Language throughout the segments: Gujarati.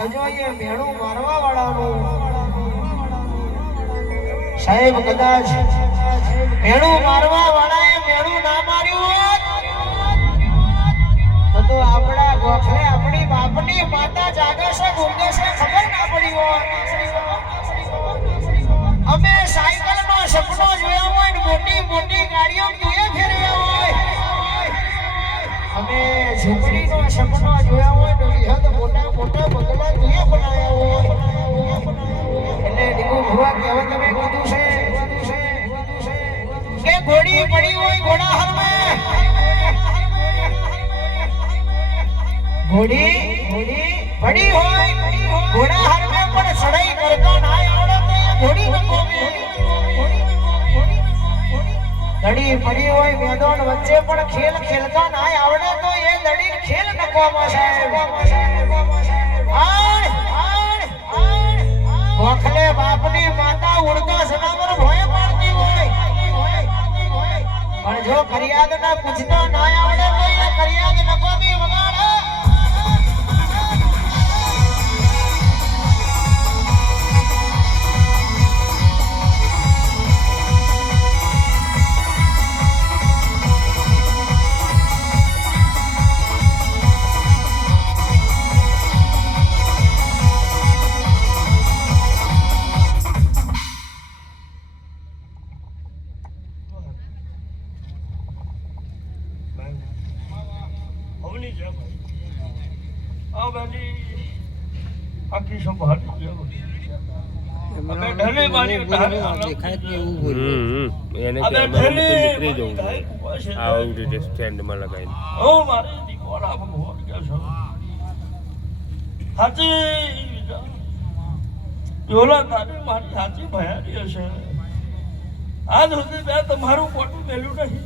હજો એ મેણું મારવા વાળાનું સાહેબ કદાચ મેણું મારવા વાળાએ મેણું ના માર્યું હોત તો આપણા ગોખલે આપણી બાપની માતા જાગે છે ગુંગે છે ખબર ના પડી હોત. અમે સાયકલનો સપનો જોયા હોય ને મોટી મોટી ગાડીઓ જોઈએ ફેરવ્યા હોય. અમે ઝૂંપડીનો સપનો જોયા હોય ને વિહદ મોટા મોટા બંગલા જોઈએ બનાવ્યા હોય. એટલે દીકુ ભુવા કહેવા તમે કીધું છે કે ઘોડી પડી હોય ઘોડા હરમે ઘોડી પડી હોય ઘોડા હરમે પણ ચડાઈ કરતા ના આવડે તો એ ઘોડી નકોમે. દડી પડી હોય મેદાન વચ્ચે પણ ખેલ ખેલતા ના આવડે તો એ દડી ખેલ નકોમાં સાહેબ. ગોખલે બાપની માતા ઉડતા જનાવર ભોય પાડતી હોય પણ જો ફરિયાદ ના પૂછતા ના આવડે તો એ ફરિયાદ નકોમી વગાડે. આજ સુધી મેં તમારું ખોટું મેલ્યું નહીં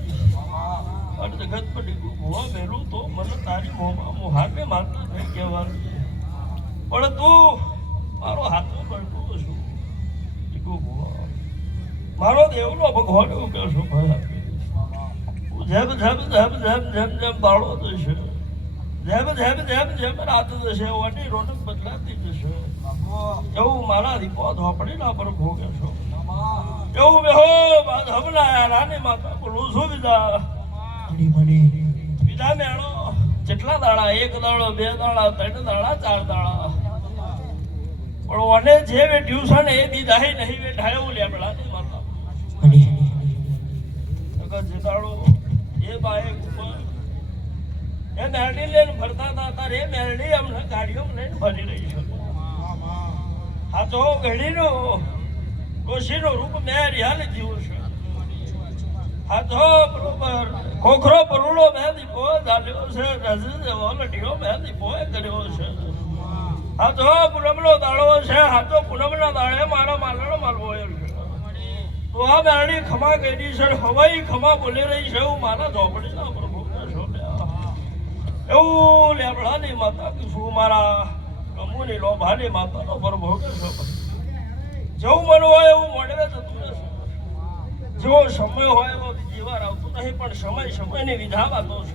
અને જગત પર ભૂવા મેલું તો મને તારી મોંમાં મોહાને મારતા નહીં કહેવાનું પણ તું મારો હાથો કરતો છું મારો દેવનો ભગવાન એવું કહેશો જેમ જેમ જેમ જેમ જેમ જેમ દાડો જશે જેમ જેમ જેમ જેમ રાત જશે ઓની રોનક બદલાતી જશે એવું મારા દીપો ધોપડીના પર ભોગે છો એવું મેં હો બાદ હમણાં રાની માતા બોલું છું વિદા વિદા મેળો કેટલા દાડા એક દાડો બે દાડા ત્રણ દાડા ચાર દાડા પણ ઓને જે વેઠ્યું છે ને એ દીધા નહીં વેઠાય એવું લેબડા ની માતા જે દાડો એ બાએ એ મેરડી લઈને ફરતા હતા તારે એ મેરડી અમને ગાડીઓ લઈને ફરી રહી છે. હા તો ઘડીનો ડોશીનો રૂપ મેં રિહાલ જીવું છે. હા તો બરોબર ખોખરો પરુડો મેં દીપો ચાલ્યો છે લટીઓ મેં દીપો કર્યો છે. હા તો પૂનમનો દાડો છે. હા તો પૂનમના દાડે મારા માલણો માલવો છે તો આ મેરડી ખમા કરી છે હવાઈ ખમા બોલી રહી છે એવું મારા ઝોપડીના પ્રભુ એવું લેબડાની માતા કીશું મારા ગમુની લોભાની માતાનો પ્રભુ કહેશો. જેવું મન હોય એવું મોડવે જતું રહેશે. જેવો સમય હોય એવો જીવાર આવતું નહીં પણ સમય સમયની વિધા વાતો છે.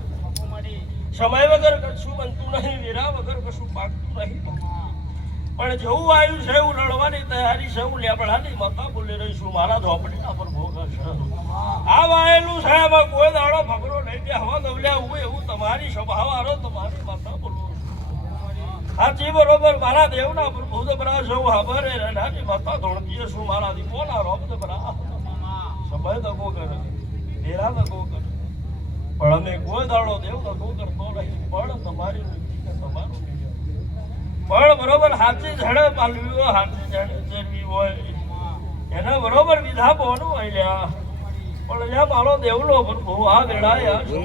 સમય વગર કશું બનતું નહીં વિરા વગર કશું પાકતું નહીં પણ જેવું આવ્યું છે એવું લડવાની તૈયારી છે એવું લેબડાની માતા બોલી રહીશું મારા ઝોપડીના પર ભોગ છે. આ વાયેલું છે એમાં કોઈ દાડો ફકરો નહીં કે હવા દવલ્યા હું એવું તમારી સ્વભાવ તમારી માતા બોલું સાચી બરોબર મારા દેવના પ્રભુ દબરા છે હું હાબરે નાની માતા ધોળકીએ છું મારા દીપોના રોપ દબરા સમય દગો કરે ડેરા દગો કરે પણ અમે કોઈ દાડો દેવ દગો કરતો નહીં પણ તમારી તમારું પણ બરોબર હાથી ઝડે પાલવી હોય હાથી ઝડે ચરવી હોય એને બરોબર વિધા બોનું હોય લ્યા પણ લ્યા મારો દેવલો પ્રભુ આ વેળાયા